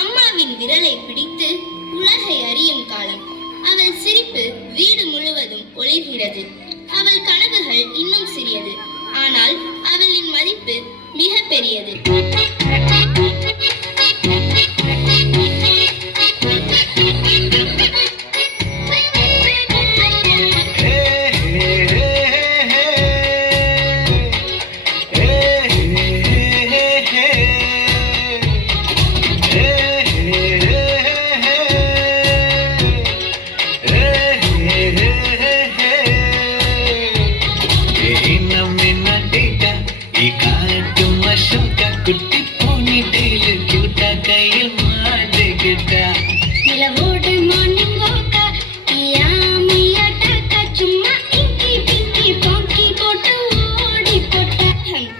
அம்மாவின் விரலை பிடித்து உலகை அறியும் காலம். அவள் சிரிப்பு வீடு முழுவதும் ஒளிர்கிறது. அவள் கனவுகள் இன்னும் சிறியது, ஆனால் அவளின் மதிப்பு மிக பெரியது.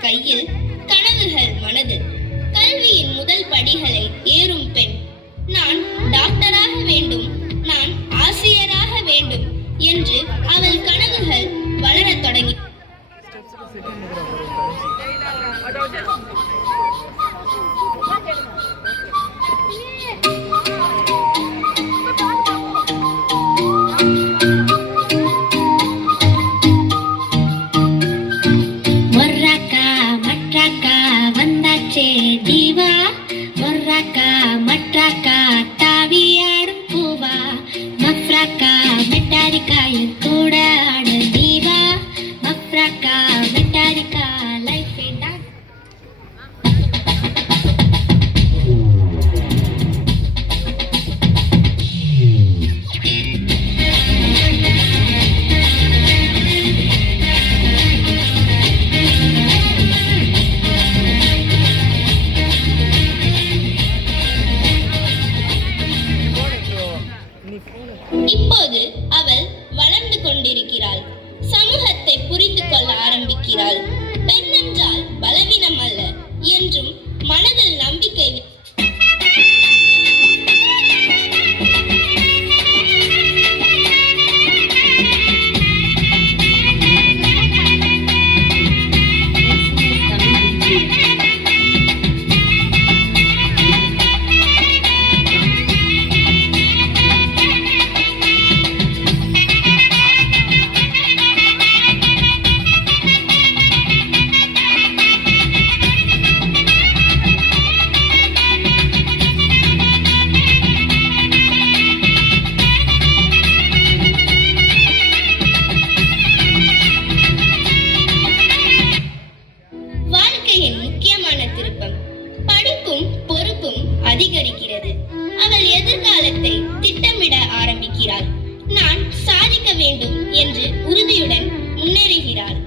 கையில் கனவுகள் மனதில் கல்வியின் முதல் படிகளை ஏறும் பெண். நான் டாக்டராக வேண்டும், நான் ஆசிரியராக வேண்டும் என்று அவள் கனவுகள் வளரத் தொடங்கி. இப்போது அவள் வளர்ந்து கொண்டிருக்கிறாள். சமூகத்தை புரிந்து கொள்ள ஆரம்பிக்கிறாள். பெண் என்றால் பலவீனம் அல்ல என்றும் மனதில் நம்பிக்கை. அதிகரிக்கிறது. அவள் எதிர்காலத்தை திட்டமிட ஆரம்பிக்கிறாள். நான் சாதிக்க வேண்டும் என்று உறுதியுடன் முன்னேறுகிறாள்.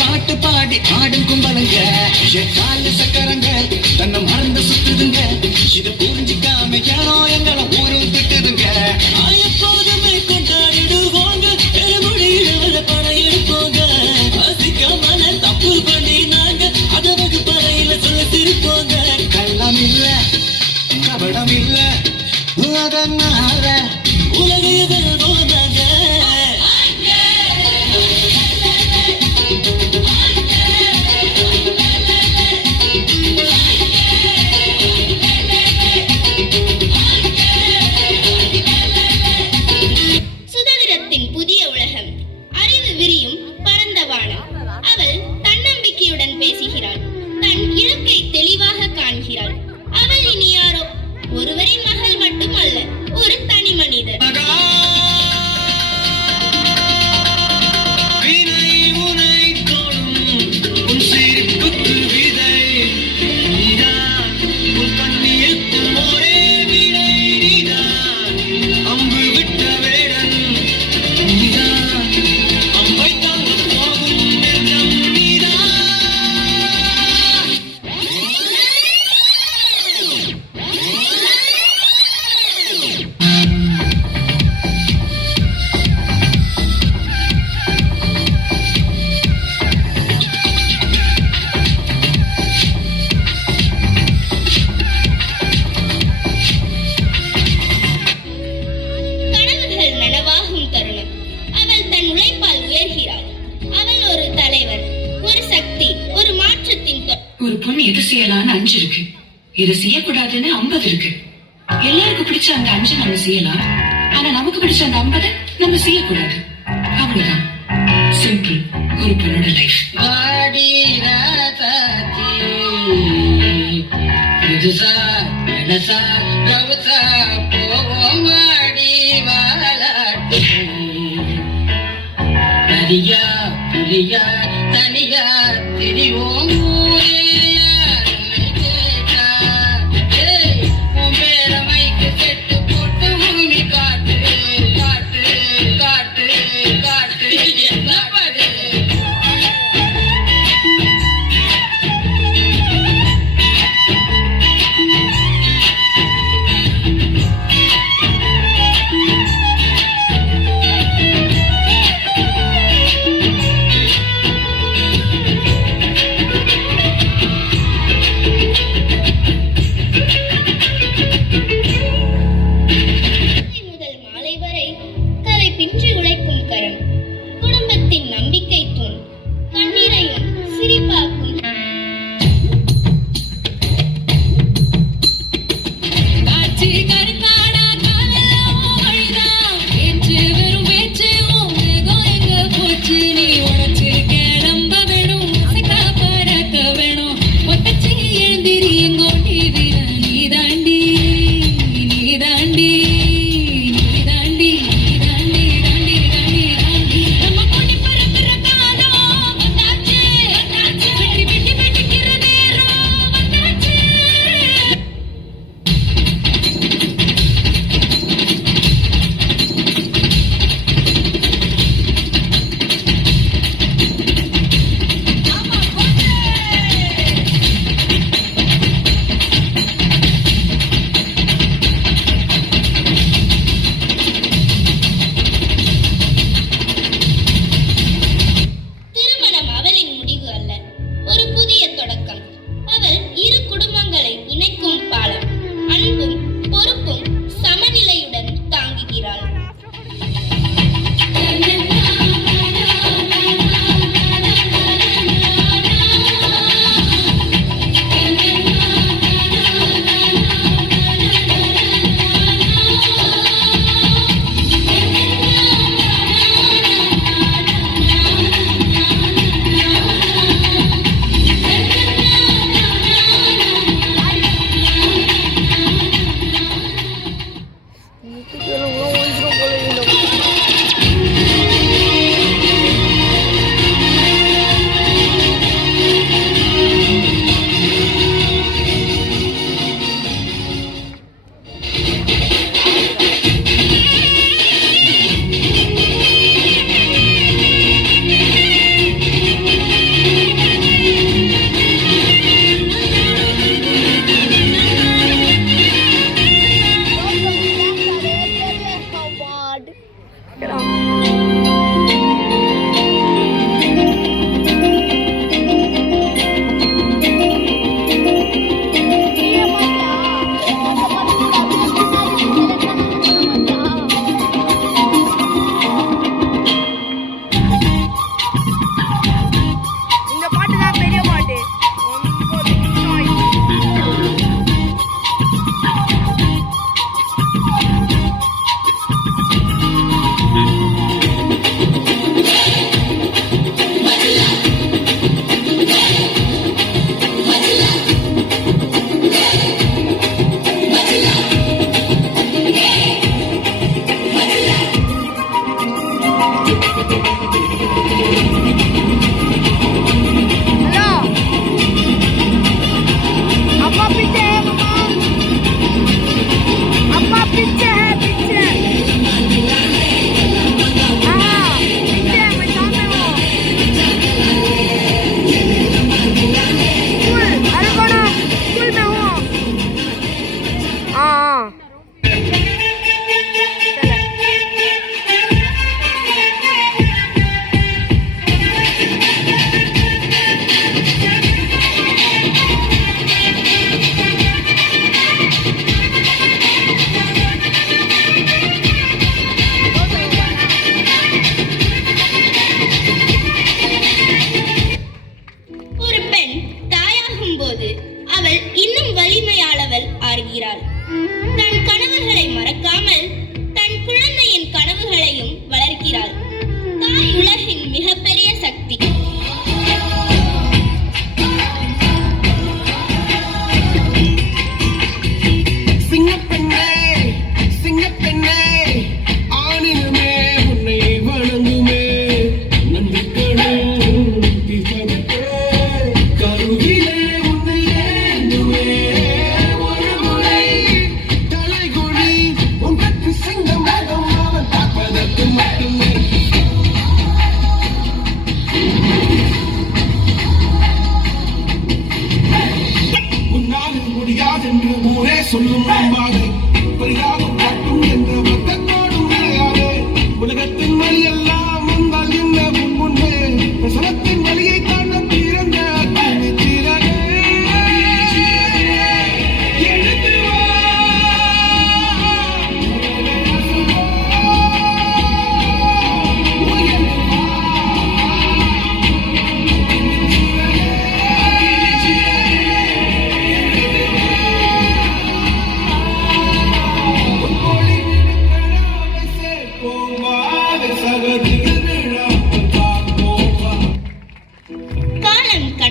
பாட்டு பாடி ஆடும் கும்பலுங்க, காலு சக்கரங்க தன்னை மறந்து சுத்துதுங்க. இது புரிஞ்சிக்காம யாரோ எங்களை ஊரும் திட்டுதுங்க. எப்போதுமே கொண்டாடிடுவோங்க, பெருமொழியில படம் எடுப்போங்க. அசிக்காம தப்பு பண்ணி நாங்க அத வகுப்பறையில சொல்ல திருப்போங்க. கள்ளம் இல்ல, கபடம் இல்ல, அதனால உலகைய வெல்வோங்க. ஒருவரின் மகள் மட்டுமல்ல, ஒரு தனி மனிதர். அம்பு விட்ட வேடன் அம்பை தாங்க போகும் ஒரு பொண்ணு எது செய்யலாம்னு 5 இருக்கு, இதை செய்யக்கூடாதுன்னு 50 இருக்கு. எல்லாருக்கும் பிடிச்ச அந்த 5 நம்ம செய்யலாம், ஆனா நமக்கு பிடிச்ச அந்த 50 நம்ம செய்யக்கூடாது. அவ்வளவுதான். சிம்பிள் ஒரு பொண்ணோட லைஃப். தனியா புரியா தனியா திரிவோம் ஊரே யாருன்னு கேட்டா. ஏய், உன் பேர மைக்கு செட்டு போட்டு பூமி காட்டு காட்டு காட்டு காட்டு என்ன பாடு.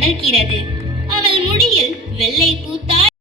படர்கிறது. அவள் முடியில் வெள்ளை கூத்தாய்